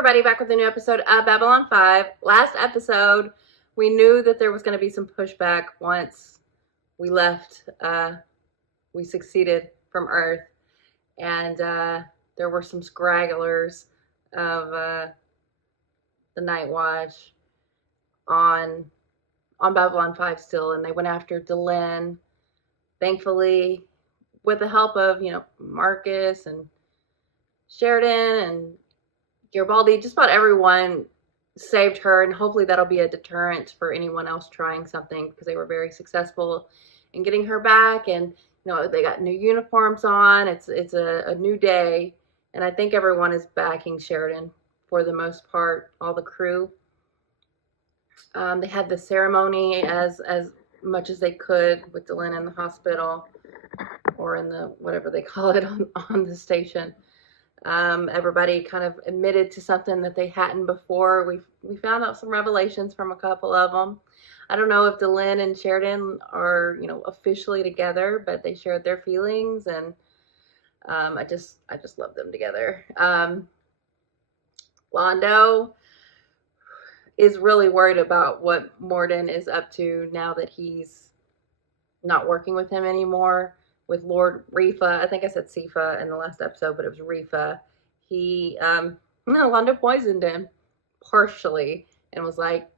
everybody, back with a new episode of Babylon 5. Last episode, we knew that there was going to be some pushback once we left. We succeeded from Earth, and there were some scragglers of the Night Watch on Babylon 5 still, and they went after Delenn. Thankfully, with the help of, Marcus and Sheridan and Garibaldi, just about everyone saved her, and hopefully that'll be a deterrent for anyone else trying something, because they were very successful in getting her back. And they got new uniforms on. It's a new day, and I think everyone is backing Sheridan for the most part, all the crew. They had the ceremony as much as they could with Delenn in the hospital, or in the whatever they call it on the station. Everybody kind of admitted to something that they hadn't before. We found out some revelations from a couple of them. I don't know if Delenn and Sheridan are, officially together, but they shared their feelings, and I just love them together. Londo is really worried about what Morden is up to now that he's not working with him anymore. With Lord Rifa, I think I said Sifa in the last episode, but it was Rifa. Londo poisoned him partially and was like,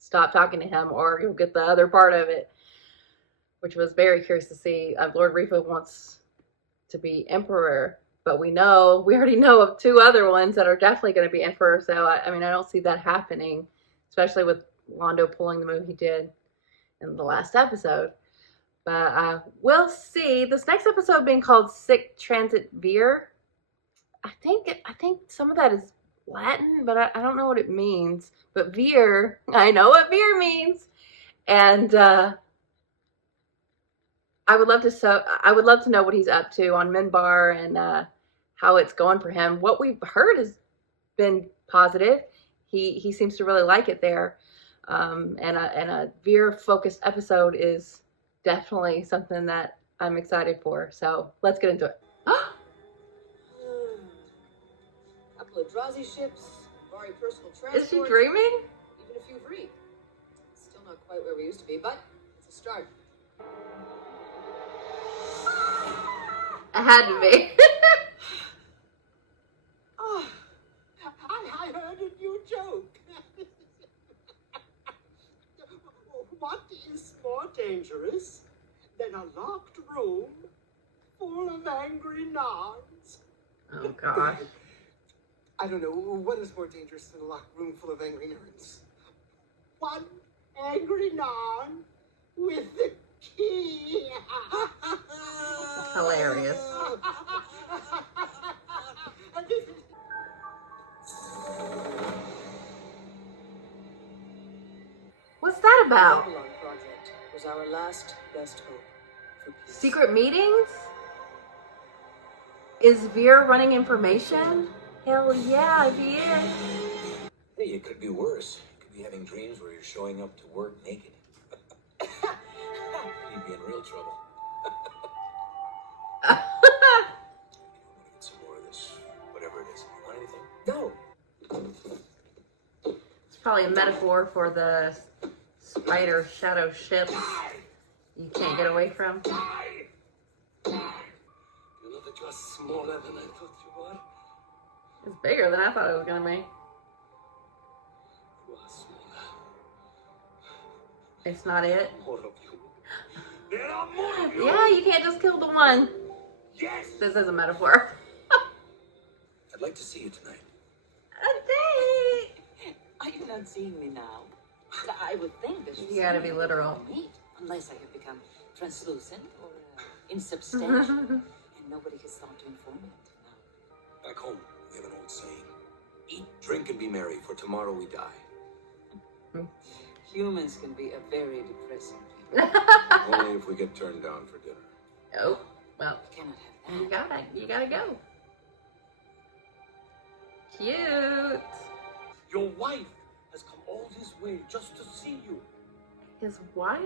stop talking to him or you'll get the other part of it, which was very curious to see. Lord Rifa wants to be emperor, but we already know of two other ones that are definitely going to be emperor. So I don't see that happening, especially with Londo pulling the move he did in the last episode. But we'll see. This next episode being called Sic Transit Vir. I think some of that is Latin, but I don't know what it means. But Vir, I know what Vir means. And I would love to know what he's up to on Minbar, and how it's going for him. What we've heard has been positive. He seems to really like it there. And a Vir focused episode is definitely something that I'm excited for. So let's get into it. Couple of drowsy ships, very personal transport. Is she dreaming? Even a few free. Still not quite where we used to be, but it's a start. It had to be. Oh, I heard a new joke. What is more dangerous than a locked room full of angry Narns? Oh, gosh. I don't know. What is more dangerous than a locked room full of angry Narns? One angry Narn with the key. Hilarious. What's that The about? Babylon project was our last best hope for peace. Secret meetings? Is Vir running information? Hell yeah, he is. Hey, it could be worse. You could be having dreams where you're showing up to work naked. You'd be in real trouble. You want to get some more of this, whatever it is. You want anything? No. It's probably a metaphor for the spider shadow ship you can't get away from. You know that you are smaller than I thought you were. It's bigger than I thought it was gonna be. You are smaller. It's not it. More of you. There are more of you. Yeah, you can't just kill the one. Yes. This is a metaphor. I'd like to see you tonight. A date. Are you not seeing me now? I would think that You gotta be literal. Meet, unless I have become translucent or insubstantial, and nobody has thought to inform me until now. Back home, we have an old saying. Eat, drink, and be merry, for tomorrow we die. Humans can be a very depressing people. Only if we get turned down for dinner. Oh, well, I cannot have that. you gotta go. Cute. Your wife has come all this way just to see you. His wife?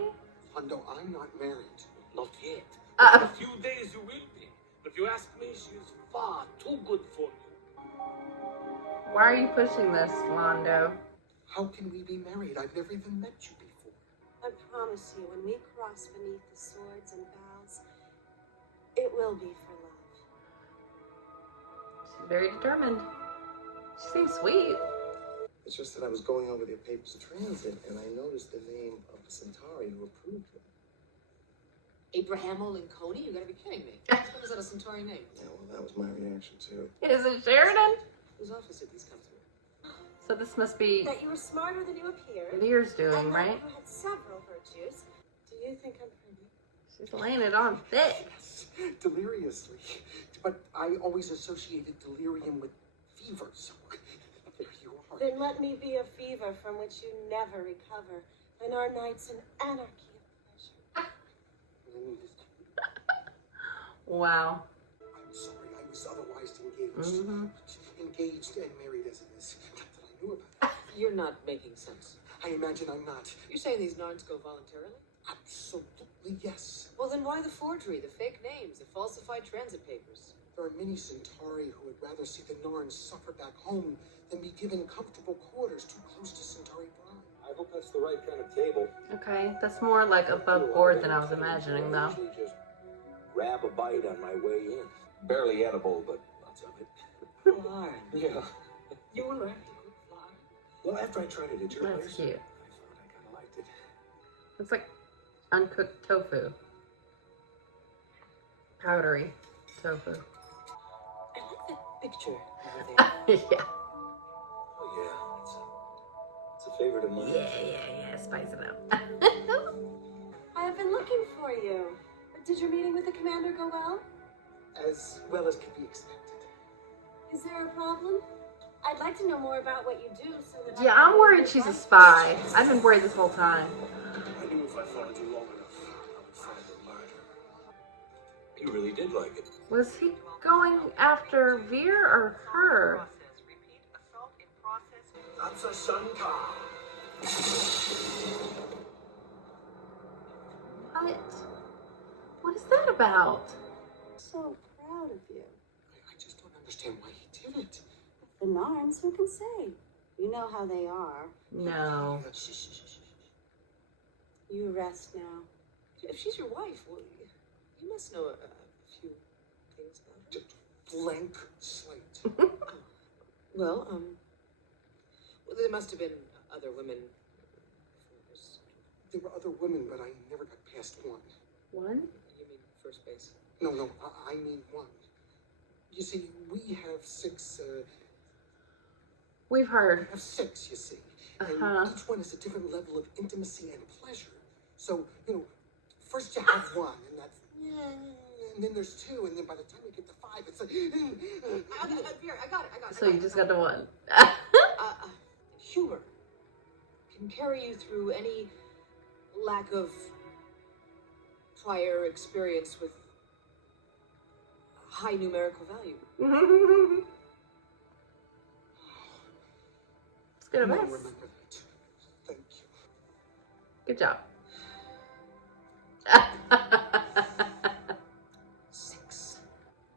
Hondo, I'm not married. Not yet. Uh. In a few days you will be. But if you ask me, she is far too good for you. Why are you pushing this, Londo? How can we be married? I've never even met you before. I promise you, when we cross beneath the swords and vows, it will be for love. She's very determined. She seems sweet. It's just that I was going over their papers of transit, and I noticed the name of the Centauri who approved them. Abraham Lincoln? You gotta be kidding me. When is that a Centauri name? Yeah, well, that was my reaction, too. Is it Sheridan? Whose office did these come through? So this must be That you were smarter than you appeared. Lear's doing, and that right? you had several virtues. Do you think I'm pretty? She's laying it on thick. Yes, deliriously. But I always associated delirium with fever, so there you are. Then let me be a fever from which you never recover, and our nights an anarchy of pleasure. Wow. I'm sorry, I was otherwise engaged. Mm-hmm. Engaged and married as it is. Not that I knew about it. You're not making sense. I imagine I'm not. You're saying these Narns go voluntarily? Absolutely yes. Well, then why the forgery, the fake names, the falsified transit papers? There are many Centauri who would rather see the Narns suffer back home than be given comfortable quarters too close to Centauri Prime. I hope that's the right kind of table. Okay, that's more like above board than I was imagining, though. Usually just grab a bite on my way in. Barely edible, but lots of it. Narn. Yeah. You learned to cook fly? Well, after I tried it at your That's place, cute. I thought I kind of liked it. Looks like uncooked tofu. Powdery tofu. I like that picture over there. Yeah. Oh yeah, it's a favorite of mine. Yeah. Spice it up. I have been looking for you. Did your meeting with the commander go well? As well as could be expected. Is there a problem? I'd like to know more about what you do so that I Yeah, can I'm worried make she's a right spy. choices. I've been worried this whole time. I knew if I followed you long enough, I would find the murder. You really did like it. Was he going after Veer or her? That's a Sandra. What? What is that about? So proud of you. I just don't understand why he did it. The Narns, who can say? You know how they are. No. You rest now. If she's your wife, well, you must know a few things about her. Blank slate. Well, there must have been other women before this. There were other women, but I never got past one. One? You mean first base? No, I mean one. You see, we have six, We've heard. you see. And Uh-huh. each one has a different level of intimacy and pleasure. So, first you have one, and that's, and then there's two, and then by the time you get to five, it's like, I got it. So you just got the one. Humor can carry you through any lack of prior experience with high numerical value. It's good I'll advice. remember that. Thank you. Good job. 6.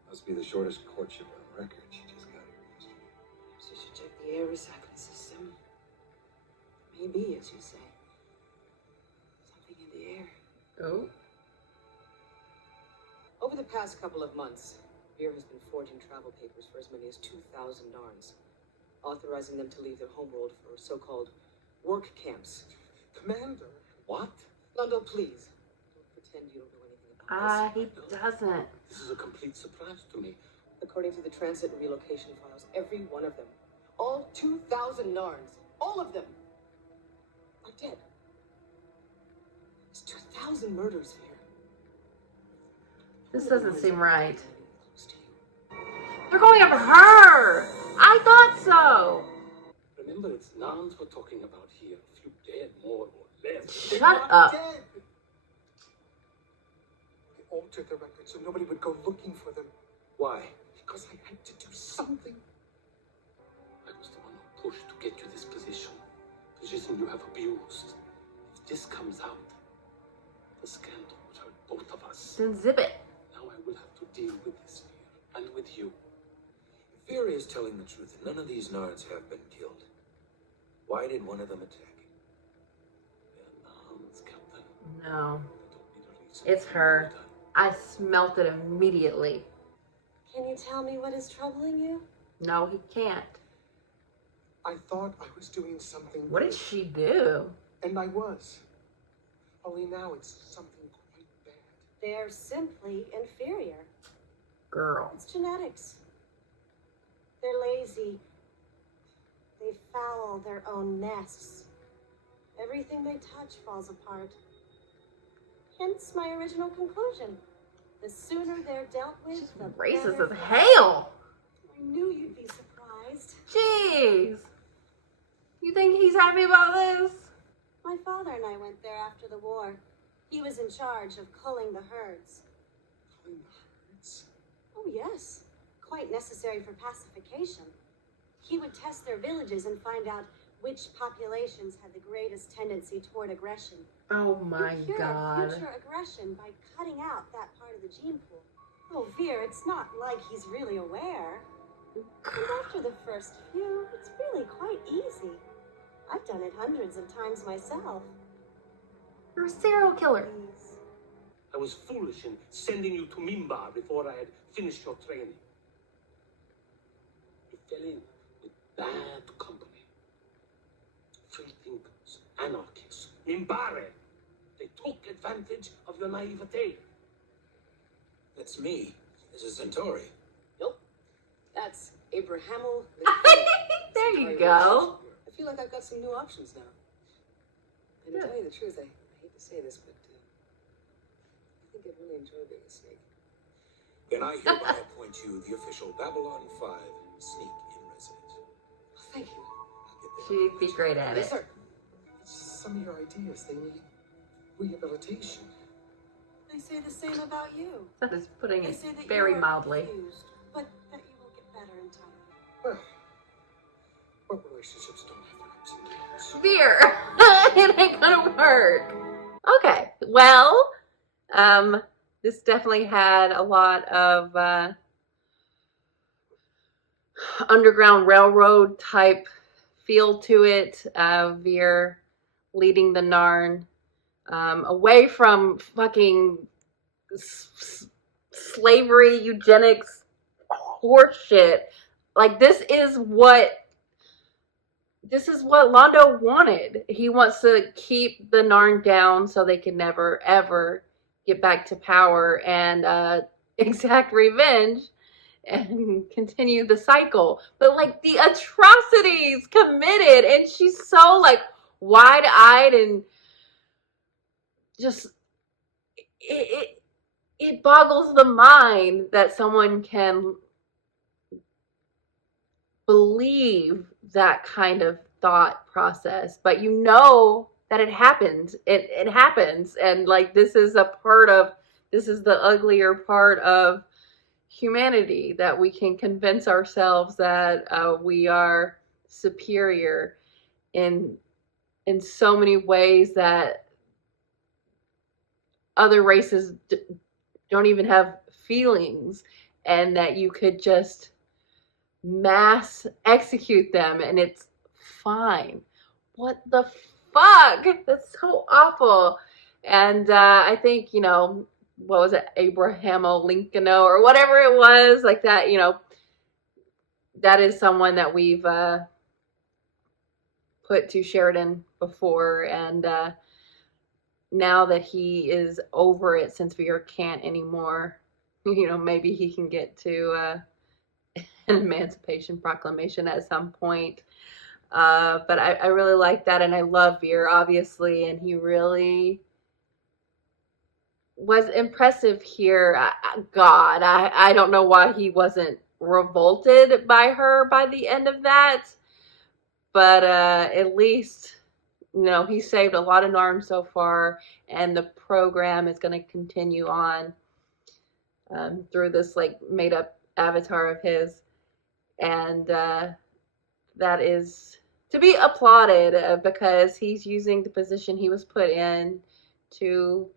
Must be the shortest courtship on record. She just got here yesterday. She should check the air recycling system. Maybe, as you say, something in the air. Oh. Over the past couple of months, Veer has been forging travel papers for as many as 2,000 Narns, authorizing them to leave their homeworld for so-called work camps. Commander. What? Londo, please, don't pretend you don't know anything about He doesn't. This is a complete surprise to me. this. According to the transit and relocation files, every one of them, all 2,000 Narns, all of them, are dead. It's 2,000 murders here. This doesn't seem right. Close to you. They're going after her! I thought so! Remember, it's Narns we're talking about here. A few dead, more or less. Shut Not up. dead. I altered the record so nobody would go looking for them. Why? Because I had to do something. I was the one who pushed to get you this position. Position you have abused. If this comes out, the scandal would hurt both of us. Then zip it. Now I will have to deal with this fear. And with you. Fury is telling the truth. None of these Narns have been killed. Why did one of them attack? Captain. No, They don't need a reason. it's her. I smelt it immediately. Can you tell me what is troubling you? No, he can't. I thought I was doing something What did good, she do? and I was. Only now it's something quite bad. They're simply inferior. Girl. It's genetics. They're lazy. They foul their own nests. Everything they touch falls apart. Hence my original conclusion. The sooner they're dealt with, She's the racist better. as hell. I knew you'd be surprised. Jeez. You think he's happy about this? My father and I went there after the war. He was in charge of culling the herds. Culling the herds? Oh, yes. Quite necessary for pacification. He would test their villages and find out which populations had the greatest tendency toward aggression. Oh my You cure god. future aggression by cutting out that part of the gene pool. Oh, Veer, it's not like he's really aware. And after the first few, it's really quite easy. I've done it hundreds of times myself. You're a serial killer. Please. I was foolish in sending you to Mimbar before I had finished your training. You fell in with bad company. Free thinkers, anarchists, Mimbare. They took advantage of your naivete. That's me. This is Centauri. Nope. That's Abrahamel. There you go. I feel like I've got some new options now. And to tell you the truth, I hate to say this, but I think I'd really enjoy being a snake. Then I hereby appoint you the official Babylon 5 sneak in residence. Oh, thank you. I'll get there. She'd be great at Yes, it. sir. Some of your ideas, they need rehabilitation. They say the same about you. That is putting They it say that very you are mildly. confused, but that you will get better in time. Well, what relationships don't have their ups and downs? Veer. It ain't gonna work. Okay, well, this definitely had a lot of Underground Railroad type feel to it. Veer leading the Narn away from fucking slavery, eugenics, horseshit. Like this is what Londo wanted. He wants to keep the Narn down so they can never ever get back to power and exact revenge and continue the cycle. But like the atrocities committed, and she's so like wide-eyed and just it boggles the mind that someone can believe that kind of thought process. But you know that it happens. It happens, and like this is the uglier part of humanity, that we can convince ourselves that we are superior in so many ways that other races don't even have feelings, and that you could just mass execute them and it's fine. What the fuck? That's so awful. And I think, what was it, Abrahamo Lincolno or whatever it was, like that, that is someone that we've put to Sheridan before, and now that he is over it, since Veer can't anymore, maybe he can get to an Emancipation Proclamation at some point. But I really like that, and I love Veer, obviously, and he really was impressive here. God, I don't know why he wasn't revolted by her by the end of that, but at least he saved a lot of Narn so far, and the program is going to continue on through this like made up avatar of his, and that is to be applauded because he's using the position he was put in to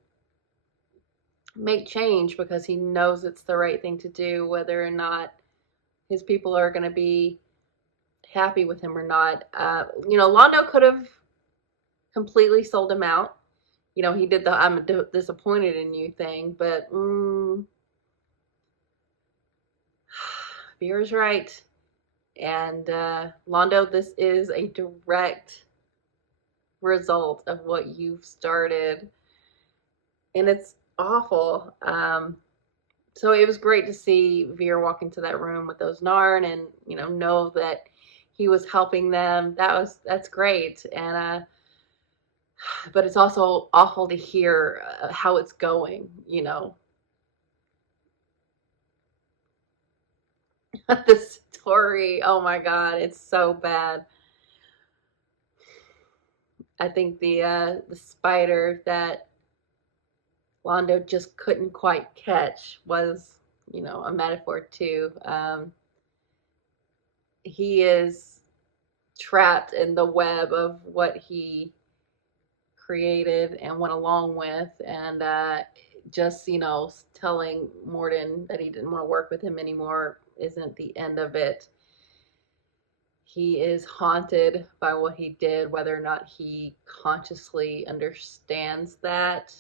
make change, because he knows it's the right thing to do, whether or not his people are going to be happy with him or not. Londo could have completely sold him out. He did the "I'm disappointed in you" thing, but Veer's right. And Londo, this is a direct result of what you've started, and it's awful. So it was great to see Veer walk into that room with those Narn, and know that he was helping them. That's great. And but it's also awful to hear how it's going. The story. Oh my God, it's so bad. I think the spider that Londo just couldn't quite catch was, a metaphor too. He is trapped in the web of what he created and went along with, and just telling Morden that he didn't want to work with him anymore isn't the end of it. He is haunted by what he did, whether or not he consciously understands that.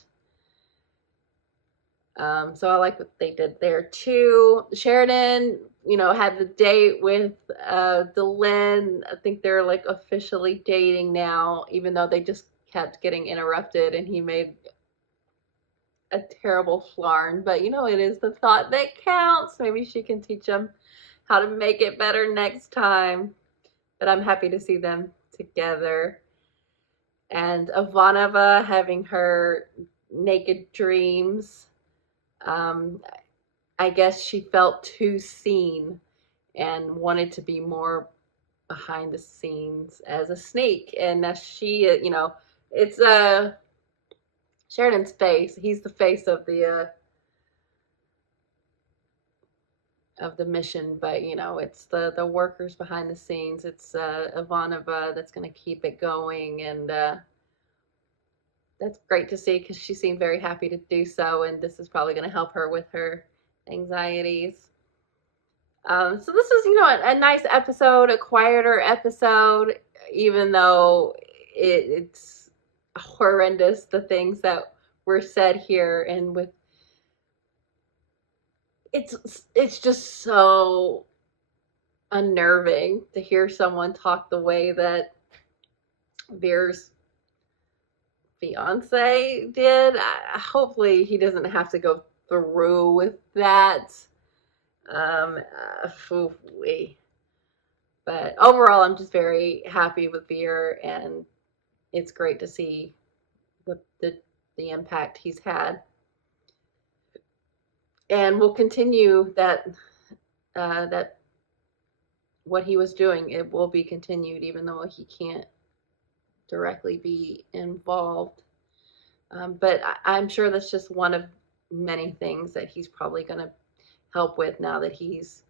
So I like what they did there too. Sheridan, had the date with Delenn. I think they're like officially dating now, even though they just kept getting interrupted, and he made a terrible flarn. But it is the thought that counts. Maybe she can teach him how to make it better next time. But I'm happy to see them together. And Ivanova having her naked dreams. I guess she felt too seen and wanted to be more behind the scenes as a sneak. And she, it's Sheridan's face. He's the face of the mission, but it's the workers behind the scenes. It's Ivanova that's going to keep it going, and that's great to see because she seemed very happy to do so, and this is probably going to help her with her anxieties. So this is, a nice episode, a quieter episode, even though it's horrendous, the things that were said here, and with it's just so unnerving to hear someone talk the way that Veer's fiance did. Hopefully he doesn't have to go through with that. But overall, I'm just very happy with Veer, and it's great to see the impact he's had. And we'll continue that what he was doing, it will be continued, even though he can't directly be involved. But I'm sure that's just one of many things that he's probably going to help with now that he's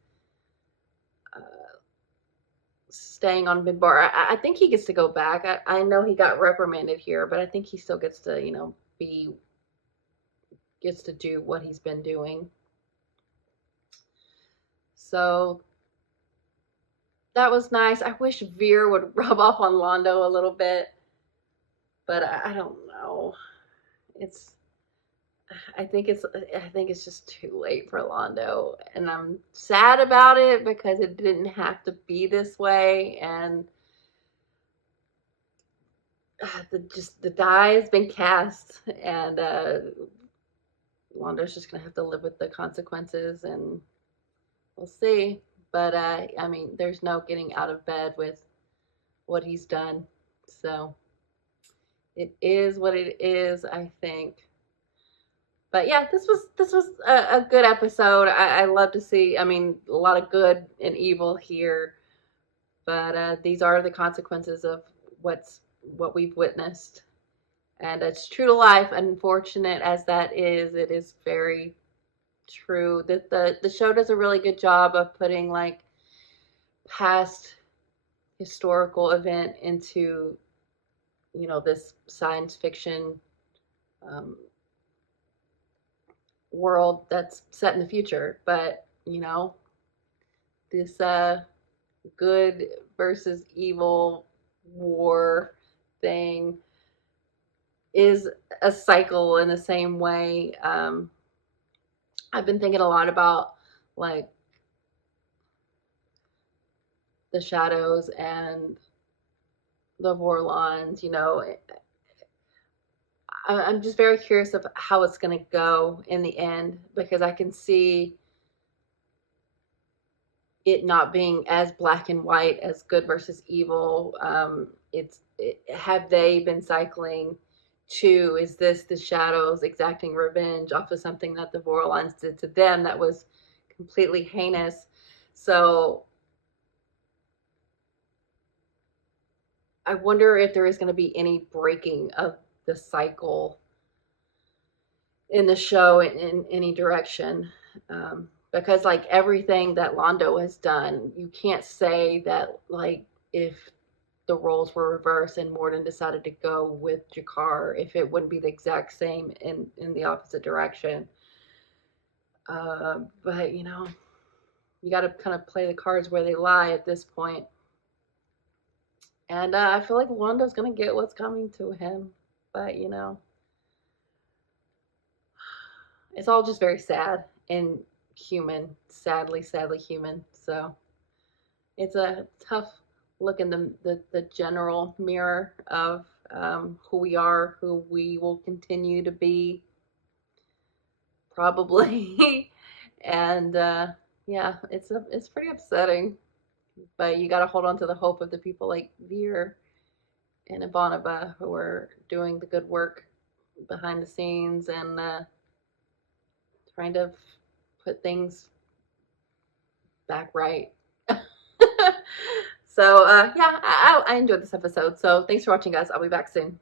staying on Midbar. I think he gets to go back. I know he got reprimanded here, but I think he still gets to, gets to do what he's been doing. So that was nice. I wish Veer would rub off on Londo a little bit, but I don't know. I think it's just too late for Londo, and I'm sad about it because it didn't have to be this way, and the die has been cast, and Londo's just gonna have to live with the consequences, and we'll see. But there's no getting out of bed with what he's done, so it is what it is, I think. But yeah, this was a good episode. I love to see, a lot of good and evil here, but these are the consequences of what we've witnessed, and it's true to life. Unfortunate as that is, it is very true. That the show does a really good job of putting like past historical event into this science fiction world that's set in the future, but this good versus evil war thing is a cycle in the same way. I've been thinking a lot about like the shadows and the Vorlons, you know. I'm just very curious of how it's going to go in the end, because I can see it not being as black and white as good versus evil. Have they been cycling to, is this the shadows exacting revenge off of something that the Vorlons did to them that was completely heinous? So I wonder if there is going to be any breaking of the cycle in the show in any direction. Because like everything that Londo has done, you can't say that like if the roles were reversed and Morden decided to go with Jakar, if it wouldn't be the exact same in the opposite direction. But you know, you got to kind of play the cards where they lie at this point. And I feel like Londo's gonna get what's coming to him, but you know, it's all just very sad and human, sadly human. So it's a tough look in the general mirror of who we are, who we will continue to be, probably. And yeah, it's pretty upsetting. But you got to hold on to the hope of the people like Veer and Ivanova, who are doing the good work behind the scenes and trying to put things back right. So yeah, I enjoyed this episode. So thanks for watching, guys. I'll be back soon.